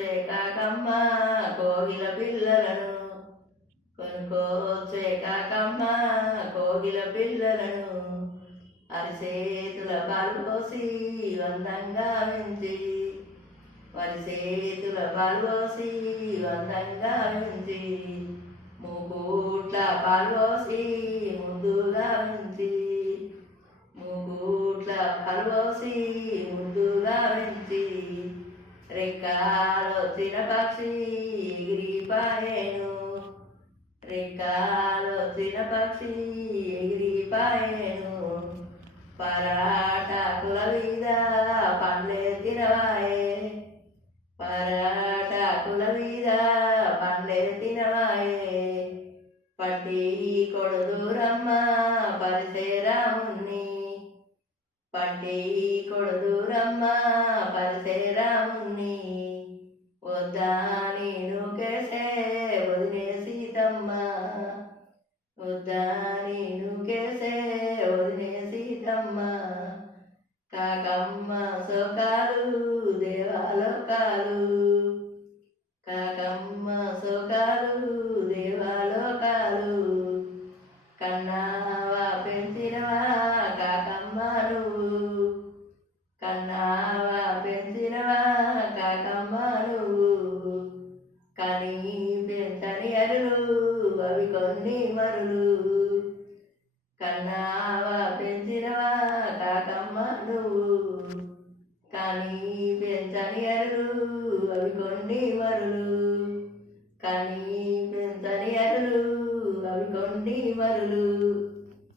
కొనుకోచే కాకమ్మ కోగిల పిల్లలను, కొనుకోచే కాకమ్మ కోగిల పిల్లలను, అరిచేతుల పాలు పోసి వందంగా పెంచి, వరిచేతుల పాలు పోసి వందంగా పెంచి, మూకుట్ల పాలు పోసి ముద్దుగా పెంచి, మూకుట్ల పాలు పోసి ముద్దుగా పెంచి, రెక్కాలొచ్చిన పక్షి ఎగిరిపాయెను, రెక్కాలొచ్చిన పక్షి ఎగిరిపాయెను, పరాటాకుల మీద పండ్లే తినవాయే, పరాటాకుల మీద పండ్లే తినవాయే, పట్టి కొడుదురమ్మ పరిశేరాముణ్ణి, పట్టి కొడుదురమ్మ పరిశేరాముణ్ణి, వద్దా నేను కేసే వదినే సీతమ్మ, వద్దా నేను కేసే వదినే సీతమ్మ, కాకమ్మ సోకాలు దేవాలోకాలు, కాకమ్మ సోకాలు దేవాలోకాలు, కన్నావా పెంచినవా కాకమ్మ నువ్వు, కన్నావా పెంచినవా కాకమ్మ నువ్వు, కనీ పెంచని అరులు అవి కొన్ని మరులు, కన్నావా పెంచినవా కాకమ్మ నువ్వు, కానీ పెంచని అరులు అవి కొన్ని మరులు, కానీ పెంచని అరులు అవి కొన్ని మరులు.